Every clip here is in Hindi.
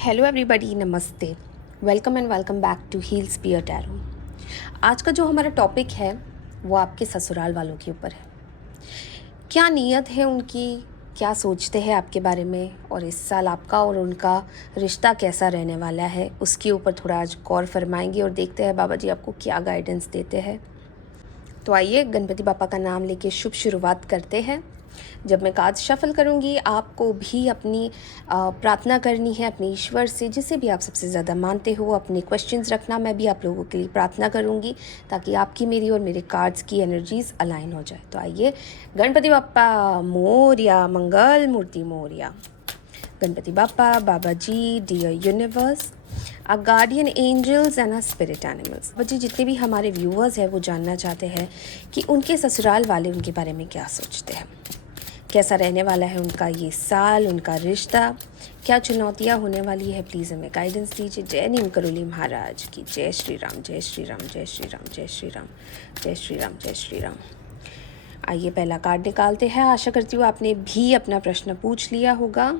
हेलो एवरीबॉडी, नमस्ते। Welcome and welcome back to heal spear tarot. आज का जो हमारा टॉपिक है वो आपके ससुराल वालों के ऊपर है। क्या नीयत है उनकी, क्या सोचते हैं आपके बारे में, और इस साल आपका और उनका रिश्ता कैसा रहने वाला है, उसके ऊपर थोड़ा आज गौर फरमाएंगे और देखते हैं बाबा जी आपको क्या गाइडेंस देते हैं। तो आइए गणपति बापा का नाम लेके शुभ शुरुआत करते हैं। जब मैं कार्ड शफल करूंगी आपको भी अपनी प्रार्थना करनी है अपने ईश्वर से, जिसे भी आप सबसे ज़्यादा मानते हो। अपने क्वेश्चंस रखना, मैं भी आप लोगों के लिए प्रार्थना करूंगी ताकि आपकी, मेरी और मेरे कार्ड्स की एनर्जीज अलाइन हो जाए। तो आइए, गणपति बापा मोरया, मंगल मूर्ति मोरया। गणपति बापा, बाबा जी, dear universe, ah guardian angels and ah spirit animals. बच्चे जितने भी हमारे व्यूअर्स हैं वो जानना चाहते हैं कि उनके ससुराल वाले उनके बारे में क्या सोचते हैं, कैसा रहने वाला है उनका ये साल, उनका रिश्ता, क्या चुनौतियाँ होने वाली है। प्लीज़ हमें गाइडेंस दीजिए। जय नीम करोली महाराज की जय। श्री राम, जय श्री राम, जय श्री राम, जय श्री राम, जय श्री राम, जय श्री राम। आइए पहला कार्ड निकालते हैं। आशा करती हूँ आपने भी अपना प्रश्न पूछ लिया होगा।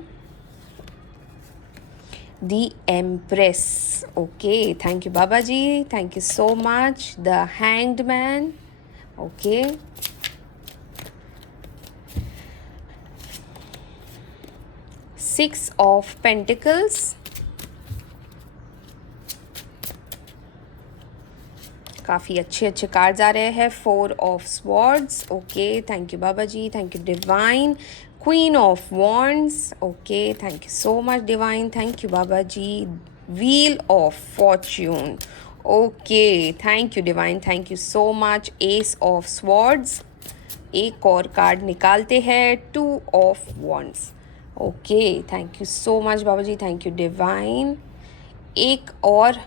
The empress. Okay, thank you Baba ji, thank you so much. The hanged man. Okay, six of pentacles. काफ़ी अच्छे अच्छे कार्ड्स आ रहे हैं। Four of swords. Okay, thank you Baba ji, thank you divine. Queen of wands. Okay, thank you so much divine, thank you Baba ji. Wheel of fortune. Okay, thank you divine, thank you so much. Ace of swords. एक और कार्ड निकालते हैं। Two of wands. Okay, thank you so much Baba ji, thank you divine. एक और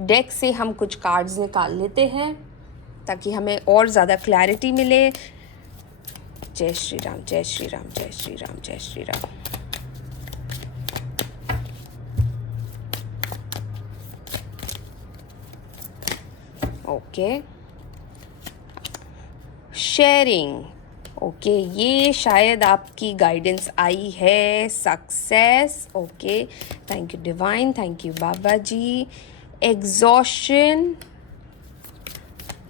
डेक से हम कुछ कार्ड्स निकाल लेते हैं ताकि हमें और ज़्यादा क्लैरिटी मिले। जय श्री राम, जय श्री राम, जय श्री राम, जय Shri Ram. Okay, sharing. Okay, ये शायद आपकी गाइडेंस आई है। Success. Okay, thank you divine, thank you Baba ji. Exhaustion.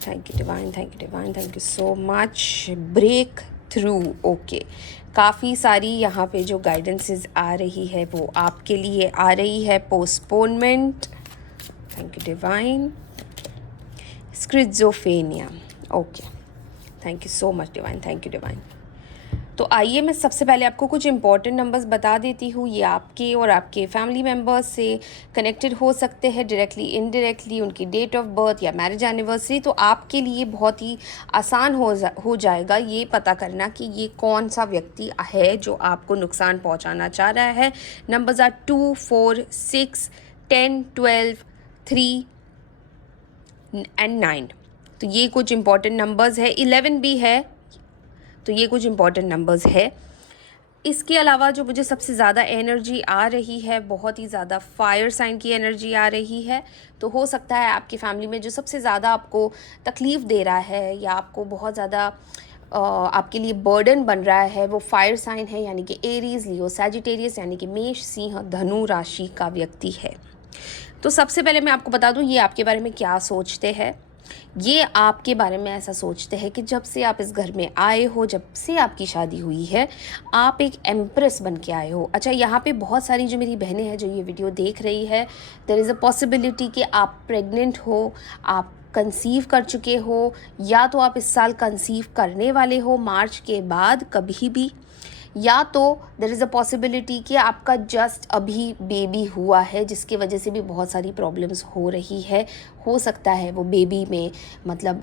Thank you divine, thank you divine, thank you so much. Breakthrough. Okay, काफ़ी सारी यहाँ पे जो गाइडेंसेस आ रही है वो आपके लिए आ रही है। Postponement. Thank you divine. Schizophrenia. Okay, thank you so much divine, thank you divine. तो आइए मैं सबसे पहले आपको कुछ इंपॉर्टेंट नंबर्स बता देती हूँ। ये आपके और आपके फैमिली मेम्बर्स से कनेक्टेड हो सकते हैं डायरेक्टली, इनडायरेक्टली, उनकी डेट ऑफ बर्थ या मैरिज एनिवर्सरी। तो आपके लिए बहुत ही आसान हो जाएगा ये पता करना कि ये कौन सा व्यक्ति है जो आपको नुकसान पहुँचाना चाह रहा है। Numbers are 2, 4, 6, 10, 12, 3 and 9। तो ये कुछ इंपॉर्टेंट नंबर्स है। 11 भी है, तो ये कुछ इंपॉर्टेंट नंबर्स है। इसके अलावा जो मुझे सबसे ज़्यादा एनर्जी आ रही है, बहुत ही ज़्यादा फायर साइन की एनर्जी आ रही है। तो हो सकता है आपकी फैमिली में जो सबसे ज़्यादा आपको तकलीफ़ दे रहा है या आपको बहुत ज़्यादा आपके लिए बर्डन बन रहा है वो फायर साइन है, यानी कि एरीज, लियो, सैजिटेरियस, यानी कि मेष, सिंह, धनु राशि का व्यक्ति है। तो सबसे पहले मैं आपको बता दूं ये आपके बारे में क्या सोचते हैं। ये आपके बारे में ऐसा सोचते हैं कि जब से आप इस घर में आए हो, जब से आपकी शादी हुई है, आप एक एम्प्रेस बन के आए हो। अच्छा, यहाँ पे बहुत सारी जो मेरी बहनें हैं जो ये वीडियो देख रही है, देयर इज़ अ पॉसिबिलिटी कि आप प्रेग्नेंट हो, आप कंसीव कर चुके हो, या तो आप इस साल कंसीव करने वाले हो मार्च के बाद कभी भी, या तो देयर इज़ अ पॉसिबिलिटी कि आपका जस्ट अभी बेबी हुआ है जिसकी वजह से भी बहुत सारी प्रॉब्लम्स हो रही है। हो सकता है वो बेबी में, मतलब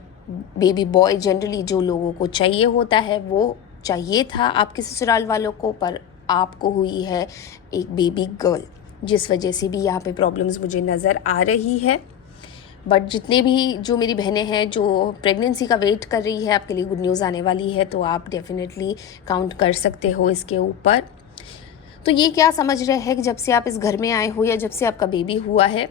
बेबी बॉय जनरली जो लोगों को चाहिए होता है वो चाहिए था आपके ससुराल वालों को, पर आपको हुई है एक बेबी गर्ल, जिस वजह से भी यहाँ पे प्रॉब्लम्स मुझे नज़र आ रही है। बट जितने भी जो मेरी बहनें हैं जो प्रेगनेंसी का वेट कर रही है, आपके लिए गुड न्यूज़ आने वाली है, तो आप डेफिनेटली काउंट कर सकते हो इसके ऊपर। तो ये क्या समझ रहे हैं कि जब से आप इस घर में आए हो या जब से आपका बेबी हुआ है,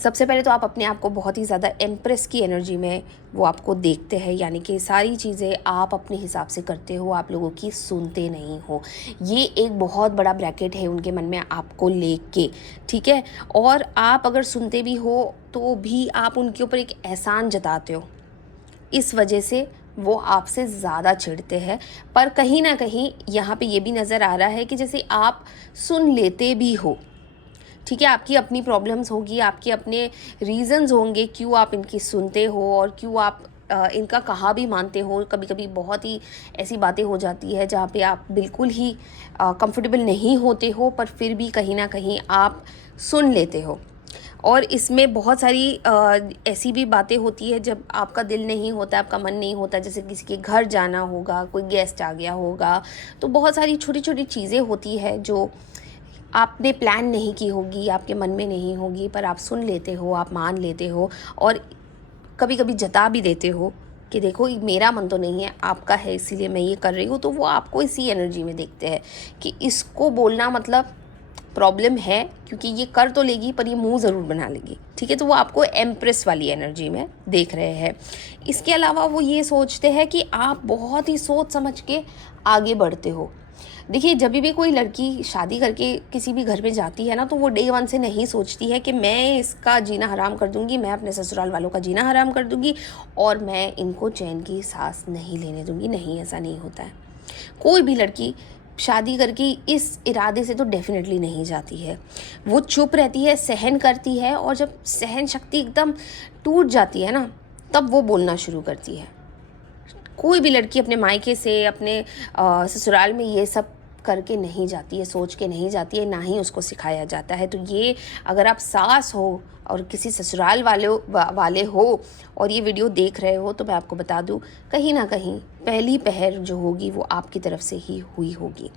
सबसे पहले तो आप अपने आप को बहुत ही ज़्यादा एम्प्रेस की एनर्जी में वो आपको देखते हैं, यानी कि सारी चीज़ें आप अपने हिसाब से करते हो, आप लोगों की सुनते नहीं हो। ये एक बहुत बड़ा ब्रैकेट है उनके मन में आपको लेके, ठीक है। और आप अगर सुनते भी हो तो भी आप उनके ऊपर एक एहसान जताते हो, इस वजह से वो आपसे ज़्यादा चिढ़ते हैं। पर कहीं ना कहीं यहाँ पे ये भी नज़र आ रहा है कि जैसे आप सुन लेते भी हो, ठीक है, आपकी अपनी प्रॉब्लम्स होगी, आपके अपने रीज़न्स होंगे क्यों आप इनकी सुनते हो और क्यों आप इनका कहा भी मानते हो। कभी कभी बहुत ही ऐसी बातें हो जाती है जहाँ पे आप बिल्कुल ही कंफर्टेबल नहीं होते हो, पर फिर भी कहीं ना कहीं आप सुन लेते हो। और इसमें बहुत सारी ऐसी भी बातें होती है जब आपका दिल नहीं होता, आपका मन नहीं होता, जैसे किसी के घर जाना होगा, कोई गेस्ट आ गया होगा, तो बहुत सारी छोटी छोटी चीज़ें होती है जो आपने प्लान नहीं की होगी, आपके मन में नहीं होगी, पर आप सुन लेते हो, आप मान लेते हो और कभी कभी जता भी देते हो कि देखो मेरा मन तो नहीं है, आपका है, इसीलिए मैं ये कर रही हूँ। तो वो आपको इसी एनर्जी में देखते हैं कि इसको बोलना मतलब प्रॉब्लम है, क्योंकि ये कर तो लेगी पर ये मुंह ज़रूर बना लेगी, ठीक है। तो वो आपको एम्प्रेस वाली एनर्जी में देख रहे हैं। इसके अलावा वो ये सोचते हैं कि आप बहुत ही सोच समझ के आगे बढ़ते हो। देखिए, जब भी कोई लड़की शादी करके किसी भी घर में जाती है ना, तो वो डे वन से नहीं सोचती है कि मैं इसका जीना हराम कर दूंगी, मैं अपने ससुराल वालों का जीना हराम कर दूंगी और मैं इनको चैन की सांस नहीं लेने दूंगी। नहीं, ऐसा नहीं होता है। कोई भी लड़की शादी करके इस इरादे से तो डेफिनेटली नहीं जाती है। वो चुप रहती है, सहन करती है, और जब सहन शक्ति एकदम टूट जाती है ना, तब वो बोलना शुरू करती है। कोई भी लड़की अपने मायके से, अपने ससुराल में ये सब करके नहीं जाती है, सोच के नहीं जाती है, ना ही उसको सिखाया जाता है। तो ये अगर आप सास हो और किसी ससुराल वाले हो और ये वीडियो देख रहे हो, तो मैं आपको बता दूं, कहीं ना कहीं पहली पहल जो होगी वो आपकी तरफ से ही हुई होगी,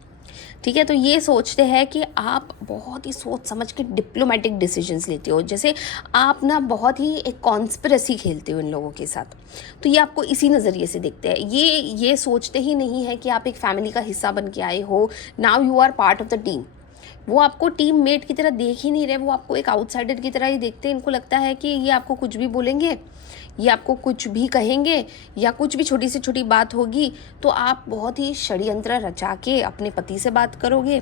ठीक है। तो ये सोचते हैं कि आप बहुत ही सोच समझ के डिप्लोमेटिक डिसीजंस लेते हो, जैसे आप ना बहुत ही एक कॉन्स्पिरेसी खेलते हो इन लोगों के साथ। तो ये आपको इसी नज़रिए से देखते हैं। ये सोचते ही नहीं है कि आप एक फैमिली का हिस्सा बन के आए हो, now you are part of the team. वो आपको टीम मेट की तरह देख ही नहीं रहे, वो आपको एक आउटसाइडर की तरह ही देखते हैं। इनको लगता है कि ये आपको कुछ भी बोलेंगे, ये आपको कुछ भी कहेंगे, या कुछ भी छोटी से छोटी बात होगी तो आप बहुत ही षड्यंत्र रचा के अपने पति से बात करोगे,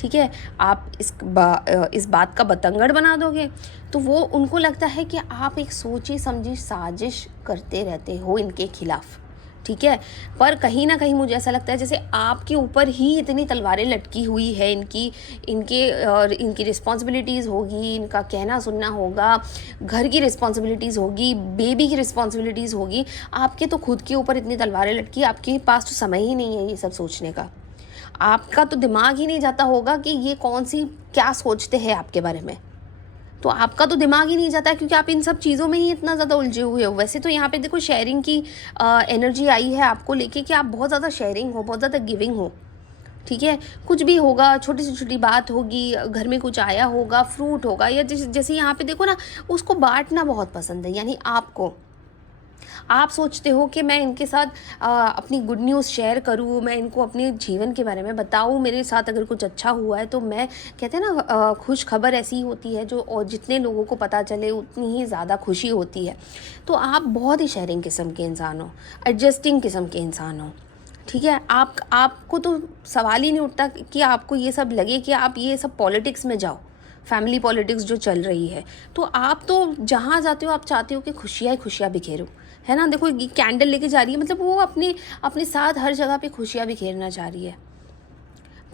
ठीक है। आप इस बात का बतंगड़ बना दोगे। तो वो उनको लगता है कि आप एक सोची समझी साजिश करते रहते हो इनके खिलाफ, ठीक है। पर कहीं ना कहीं मुझे ऐसा लगता है जैसे आपके ऊपर ही इतनी तलवारें लटकी हुई है, इनकी रिस्पॉन्सिबिलिटीज़ होगी, इनका कहना सुनना होगा, घर की रिस्पॉन्सिबिलिटीज़ होगी, बेबी की रिस्पॉन्सिबिलिटीज़ होगी। आपके तो खुद के ऊपर इतनी तलवारें लटकी, आपके पास तो समय ही नहीं है ये सब सोचने का। आपका तो दिमाग ही नहीं जाता होगा कि ये कौन सी क्या सोचते हैं आपके बारे में। तो आपका तो दिमाग ही नहीं जाता है, क्योंकि आप इन सब चीज़ों में ही इतना ज़्यादा उलझे हुए हो। वैसे तो यहाँ पे देखो शेयरिंग की एनर्जी आई है आपको लेके कि आप बहुत ज़्यादा शेयरिंग हो, बहुत ज़्यादा गिविंग हो, ठीक है। कुछ भी होगा, छोटी से छोटी बात होगी, घर में कुछ आया होगा, फ्रूट होगा, या जैसे यहाँ पे देखो ना, उसको बांटना बहुत पसंद है। यानी आपको, आप सोचते हो कि मैं इनके साथ अपनी गुड न्यूज़ शेयर करूँ, मैं इनको अपने जीवन के बारे में बताऊँ, मेरे साथ अगर कुछ अच्छा हुआ है तो मैं, कहते हैं ना खुश खबर ऐसी होती है जो, और जितने लोगों को पता चले उतनी ही ज़्यादा खुशी होती है। तो आप बहुत ही शेयरिंग किस्म के इंसान हो, एडजस्टिंग किस्म के इंसान हो, ठीक है। आपको तो सवाल ही नहीं उठता कि आपको ये सब लगे कि आप ये सब पॉलिटिक्स में जाओ, फैमिली पॉलिटिक्स जो चल रही है। तो आप तो जहाँ जाते हो आप चाहते हो कि खुशियाँ ही खुशियाँ बिखेरो, है ना। देखो ये कैंडल लेके जा रही है, मतलब वो अपने अपने साथ हर जगह पे खुशियाँ बिखेरना चाह रही है।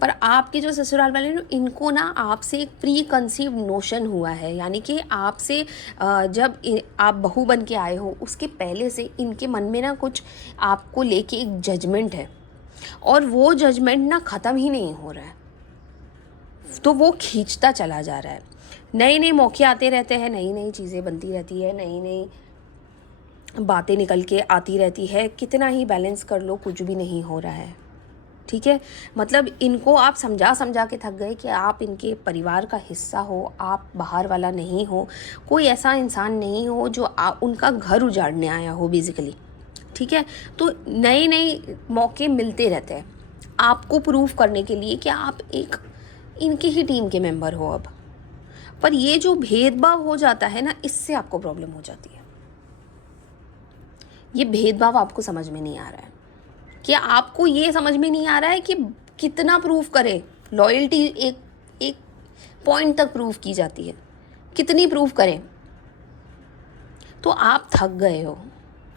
पर आपके जो ससुराल वाले हैं, इनको ना आपसे एक प्री कंसीव नोशन हुआ है, यानी कि आपसे जब आप बहू बन के आए हो उसके पहले से इनके मन में ना कुछ आपको लेके एक जजमेंट है, और वो जजमेंट ना ख़त्म ही नहीं हो रहा है। तो वो खींचता चला जा रहा है। नए नए मौके आते रहते हैं, नई नई चीज़ें बनती रहती है, नई नई बातें निकल के आती रहती है। कितना ही बैलेंस कर लो, कुछ भी नहीं हो रहा है, ठीक है। मतलब इनको आप समझा समझा के थक गए कि आप इनके परिवार का हिस्सा हो, आप बाहर वाला नहीं हो, कोई ऐसा इंसान नहीं हो जो उनका घर उजाड़ने आया हो बेसिकली, ठीक है। तो नए नए मौके मिलते रहते हैं आपको प्रूव करने के लिए कि आप एक इनकी ही टीम के मेंबर हो अब। पर ये जो भेदभाव हो जाता है ना, इससे आपको प्रॉब्लम हो जाती है। ये भेदभाव आपको समझ में नहीं आ रहा है कि आपको ये समझ में नहीं आ रहा है कि कितना प्रूफ करे। लॉयल्टी एक एक पॉइंट तक प्रूफ की जाती है, कितनी प्रूफ करें। तो आप थक गए हो,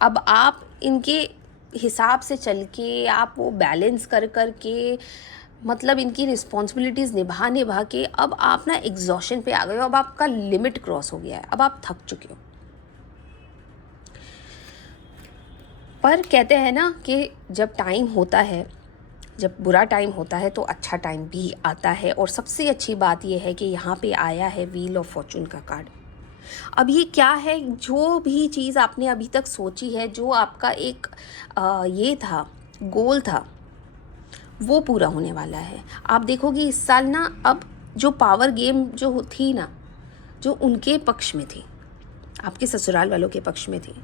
अब आप इनके हिसाब से चल के, आप वो बैलेंस कर कर के, मतलब इनकी रिस्पॉन्सिबिलिटीज़ निभा के अब आप ना एग्जॉशन पे आ गए हो। अब आपका लिमिट क्रॉस हो गया है, अब आप थक चुके हो। पर कहते हैं ना कि जब टाइम होता है, जब बुरा टाइम होता है तो अच्छा टाइम भी आता है। और सबसे अच्छी बात यह है कि यहाँ पे आया है व्हील ऑफ फॉर्चून का कार्ड। अब ये क्या है, जो भी चीज़ आपने अभी तक सोची है, जो आपका एक ये था, गोल था, वो पूरा होने वाला है। आप देखोगे इस साल ना, अब जो पावर गेम जो थी ना, जो उनके पक्ष में थी, आपके ससुराल वालों के पक्ष में थी,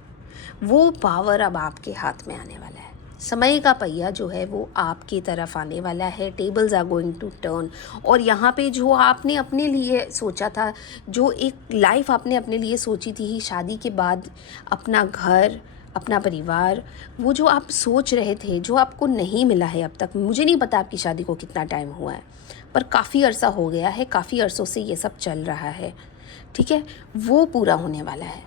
वो पावर अब आपके हाथ में आने वाला है। समय का पहिया जो है वो आपकी तरफ आने वाला है। Tables are going to turn. और यहाँ पे जो आपने अपने लिए सोचा था, जो एक लाइफ आपने अपने लिए सोची थी शादी के बाद, अपना घर, अपना परिवार, वो जो आप सोच रहे थे, जो आपको नहीं मिला है अब तक। मुझे नहीं पता आपकी शादी को कितना टाइम हुआ है, पर काफ़ी अरसा हो गया है, काफ़ी अरसों से ये सब चल रहा है, ठीक है, वो पूरा होने वाला है।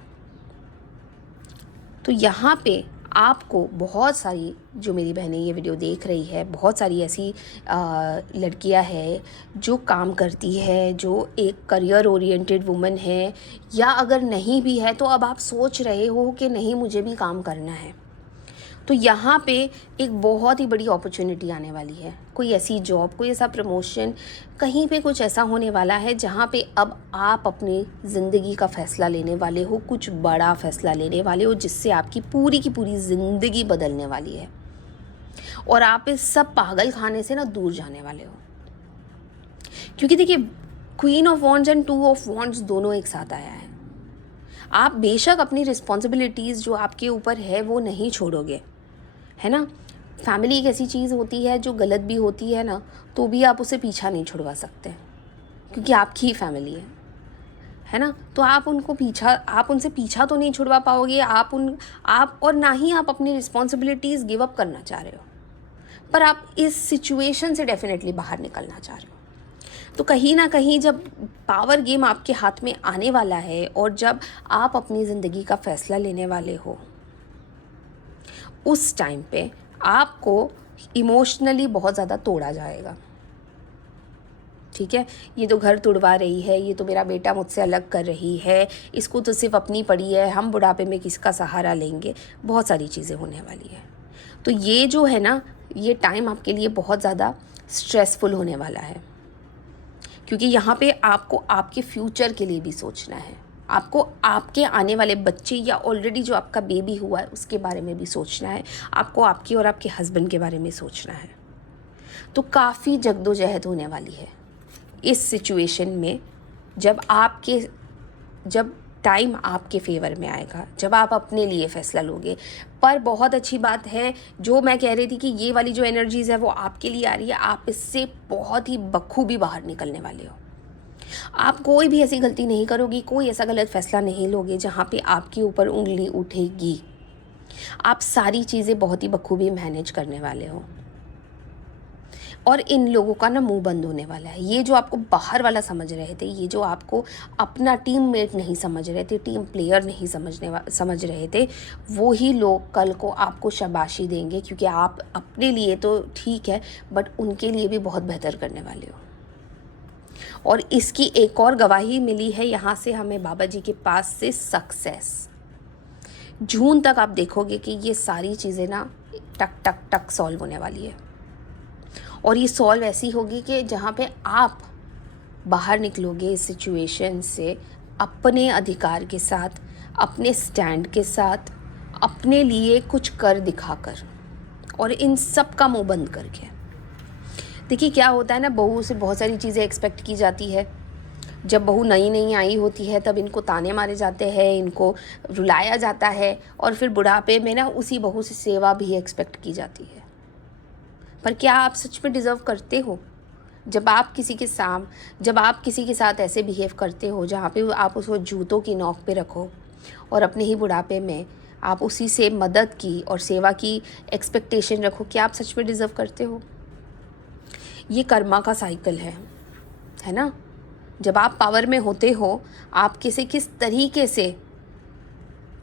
तो यहाँ पे आपको बहुत सारी, जो मेरी बहनें ये वीडियो देख रही है, बहुत सारी ऐसी लड़कियां हैं जो काम करती है, जो एक करियर ओरिएंटेड वुमन है, या अगर नहीं भी है तो अब आप सोच रहे हो कि नहीं मुझे भी काम करना है। तो यहाँ पे एक बहुत ही बड़ी अपॉर्चुनिटी आने वाली है। कोई ऐसी जॉब, कोई ऐसा प्रमोशन, कहीं पे कुछ ऐसा होने वाला है जहाँ पे अब आप अपनी ज़िंदगी का फ़ैसला लेने वाले हो, कुछ बड़ा फ़ैसला लेने वाले हो, जिससे आपकी पूरी की पूरी ज़िंदगी बदलने वाली है। और आप इस सब पागल खाने से ना दूर जाने वाले हो। क्योंकि देखिए, queen of wands and to of wands दोनों एक साथ आया है। आप बेशक अपनी रिस्पॉन्सिबिलिटीज़ जो आपके ऊपर है वो नहीं छोड़ोगे, है ना। फैमिली एक ऐसी चीज़ होती है जो गलत भी होती है ना, तो भी आप उसे पीछा नहीं छुड़वा सकते, क्योंकि आपकी ही फैमिली है ना। तो आप उनसे पीछा तो नहीं छुड़वा पाओगे। आप और ना ही आप अपनी रिस्पॉन्सिबिलिटीज़ गिव अप करना चाह रहे हो, पर आप इस सिचुएशन से डेफिनेटली बाहर निकलना चाह रहे हो। तो कहीं ना कहीं जब पावर गेम आपके हाथ में आने वाला है, और जब आप अपनी ज़िंदगी का फ़ैसला लेने वाले हो, उस टाइम पे आपको इमोशनली बहुत ज़्यादा तोड़ा जाएगा, ठीक है। ये तो घर तुड़वा रही है, ये तो मेरा बेटा मुझसे अलग कर रही है, इसको तो सिर्फ अपनी पड़ी है, हम बुढ़ापे में किसका सहारा लेंगे, बहुत सारी चीज़ें होने वाली है। तो ये जो है ना, ये टाइम आपके लिए बहुत ज़्यादा स्ट्रेसफुल होने वाला है, क्योंकि यहाँ पे आपको आपके फ्यूचर के लिए भी सोचना है। आपको आपके आने वाले बच्चे, या ऑलरेडी जो आपका बेबी हुआ है उसके बारे में भी सोचना है। आपको आपकी और आपके हस्बैंड के बारे में सोचना है। तो काफ़ी जद्दोजहद होने वाली है इस सिचुएशन में, जब टाइम आपके फेवर में आएगा, जब आप अपने लिए फ़ैसला लोगे। पर बहुत अच्छी बात है, जो मैं कह रही थी कि ये वाली जो एनर्जीज़ है वो आपके लिए आ रही है, आप इससे बहुत ही बखूबी बाहर निकलने वाले हो। आप कोई भी ऐसी गलती नहीं करोगी, कोई ऐसा गलत फ़ैसला नहीं लोगे जहाँ पे आपके ऊपर उंगली उठेगी। आप सारी चीज़ें बहुत ही बखूबी मैनेज करने वाले हो, और इन लोगों का ना मुंह बंद होने वाला है। ये जो आपको बाहर वाला समझ रहे थे, ये जो आपको अपना टीममेट नहीं समझ रहे थे, टीम प्लेयर नहीं समझ रहे थे, वो ही लोग कल को आपको शाबाशी देंगे, क्योंकि आप अपने लिए तो ठीक है, बट उनके लिए भी बहुत बेहतर करने वाले हो। और इसकी एक और गवाही मिली है यहाँ से हमें, बाबा जी के पास से, सक्सेस। जून तक आप देखोगे कि ये सारी चीज़ें ना टक टक टक सॉल्व होने वाली है। और ये सॉल्व ऐसी होगी कि जहाँ पे आप बाहर निकलोगे इस सिचुएशन से अपने अधिकार के साथ, अपने स्टैंड के साथ, अपने लिए कुछ कर दिखाकर, और इन सब का मुंह बंद करके। देखिए क्या होता है ना, बहू से बहुत सारी चीज़ें एक्सपेक्ट की जाती है। जब बहू नई नई आई होती है तब इनको ताने मारे जाते हैं, इनको रुलाया जाता है, और फिर बुढ़ापे में ना उसी बहू से सेवा भी एक्सपेक्ट की जाती है। पर क्या आप सच में डिज़र्व करते हो? जब आप किसी के साथ ऐसे बिहेव करते हो जहाँ पे आप उसको जूतों की नोक पे रखो और अपने ही बुढ़ापे में आप उसी से मदद की और सेवा की एक्सपेक्टेशन रखो, क्या आप सच में डिज़र्व करते हो? ये कर्मा का साइकिल है ना? जब आप पावर में होते हो, आप किस तरीके से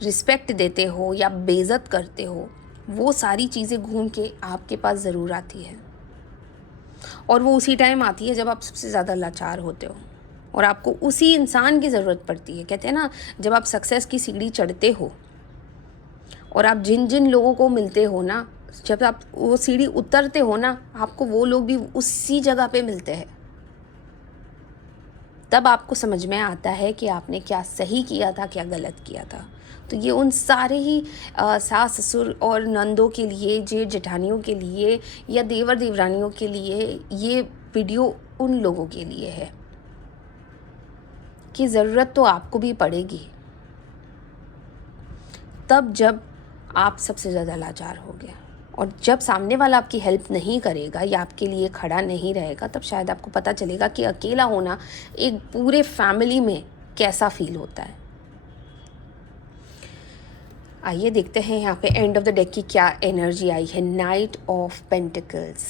रिस्पेक्ट देते हो या बेइज्जत करते हो, वो सारी चीज़ें घूम के आपके पास ज़रूर आती है। और वो उसी टाइम आती है जब आप सबसे ज़्यादा लाचार होते हो और आपको उसी इंसान की ज़रूरत पड़ती है। कहते हैं ना, जब आप सक्सेस की सीढ़ी चढ़ते हो और आप जिन जिन लोगों को मिलते हो ना, जब आप वो सीढ़ी उतरते हो ना, आपको वो लोग भी उसी जगह पे मिलते हैं। तब आपको समझ में आता है कि आपने क्या सही किया था, क्या गलत किया था। तो ये उन सारे ही सास ससुर और नंदों के लिए, जेठ जेठानियों के लिए या देवर देवरानियों के लिए ये वीडियो उन लोगों के लिए है कि ज़रूरत तो आपको भी पड़ेगी, तब जब आप सबसे ज़्यादा लाचार होगे। और जब सामने वाला आपकी हेल्प नहीं करेगा या आपके लिए खड़ा नहीं रहेगा, तब शायद आपको पता चलेगा कि अकेला होना एक पूरे फैमिली में कैसा फील होता है। आइए देखते हैं यहाँ पे एंड ऑफ द डेक की क्या एनर्जी आई है। Night of pentacles.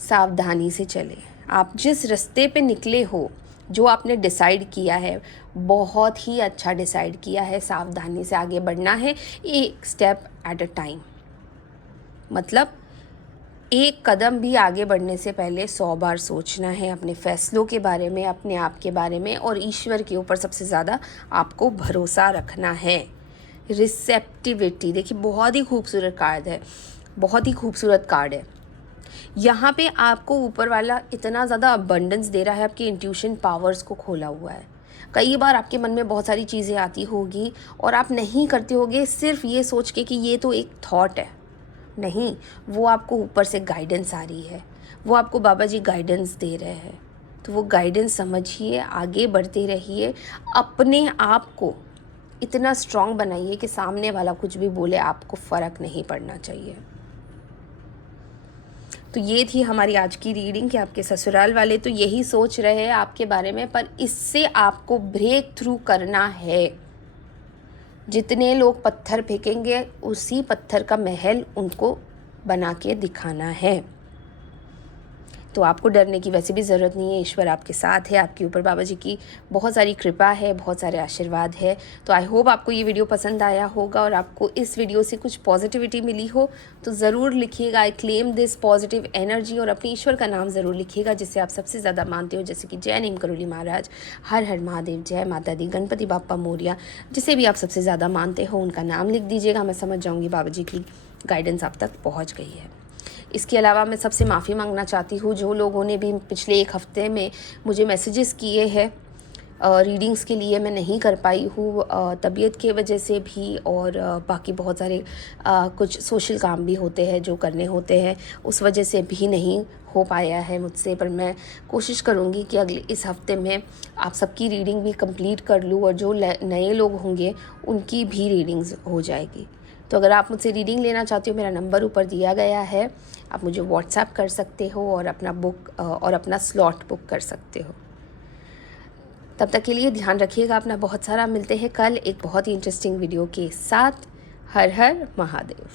सावधानी से चले। आप जिस रास्ते पे निकले हो, जो आपने डिसाइड किया है, बहुत ही अच्छा डिसाइड किया है। सावधानी से आगे बढ़ना है, एक स्टेप एट अ टाइम। मतलब एक कदम भी आगे बढ़ने से पहले 100 बार सोचना है अपने फैसलों के बारे में, अपने आप के बारे में, और ईश्वर के ऊपर सबसे ज़्यादा आपको भरोसा रखना है। रिसेप्टिविटी, देखिए बहुत ही खूबसूरत कार्ड है, बहुत ही खूबसूरत कार्ड है। यहाँ पे आपको ऊपर वाला इतना ज़्यादा अबंडेंस दे रहा है, आपकी इंट्यूशन पावर्स को खोला हुआ है। कई बार आपके मन में बहुत सारी चीज़ें आती होगी और आप नहीं करते होगे सिर्फ ये सोच के कि ये तो एक थॉट है। नहीं, वो आपको ऊपर से गाइडेंस आ रही है, वो आपको बाबा जी गाइडेंस दे रहे हैं। तो वो गाइडेंस समझिए, आगे बढ़ते रहिए, अपने आप को इतना स्ट्रॉन्ग बनाइए कि सामने वाला कुछ भी बोले आपको फ़र्क नहीं पड़ना चाहिए। तो ये थी हमारी आज की रीडिंग कि आपके ससुराल वाले तो यही सोच रहे हैं आपके बारे में, पर इससे आपको ब्रेक थ्रू करना है। जितने लोग पत्थर फेंकेंगे, उसी पत्थर का महल उनको बना के दिखाना है। तो आपको डरने की वैसे भी ज़रूरत नहीं है। ईश्वर आपके साथ है, आपके ऊपर बाबा जी की बहुत सारी कृपा है, बहुत सारे आशीर्वाद है। तो आई होप आपको ये वीडियो पसंद आया होगा और आपको इस वीडियो से कुछ पॉजिटिविटी मिली हो तो ज़रूर लिखिएगा, I claim this positive energy, और अपने ईश्वर का नाम ज़रूर लिखिएगा जिससे आप सबसे ज़्यादा मानते हो, जैसे कि जय नीम करोली महाराज, हर हर महादेव, जय माता दी, गणपति बाप्पा मोरिया, जिसे भी आप सबसे ज़्यादा मानते हो उनका नाम लिख दीजिएगा। मैं समझ जाऊँगी बाबा जी की गाइडेंस आप तक पहुँच गई है। इसके अलावा मैं सबसे माफ़ी मांगना चाहती हूँ जो लोगों ने भी पिछले एक हफ़्ते में मुझे मैसेजेस किए हैं रीडिंग्स के लिए। मैं नहीं कर पाई हूँ तबीयत की वजह से भी, और बाकी बहुत सारे कुछ सोशल काम भी होते हैं जो करने होते हैं, उस वजह से भी नहीं हो पाया है मुझसे। पर मैं कोशिश करूँगी कि अगले इस हफ़्ते में आप सबकी रीडिंग भी कंप्लीट कर लूँ और जो नए लोग होंगे उनकी भी रीडिंग्स हो जाएगी। तो अगर आप मुझसे रीडिंग लेना चाहते हो, मेरा नंबर ऊपर दिया गया है, आप मुझे व्हाट्सएप कर सकते हो और अपना स्लॉट बुक कर सकते हो। तब तक के लिए ध्यान रखिएगा अपना बहुत सारा। मिलते हैं कल एक बहुत ही इंटरेस्टिंग वीडियो के साथ। हर हर महादेव।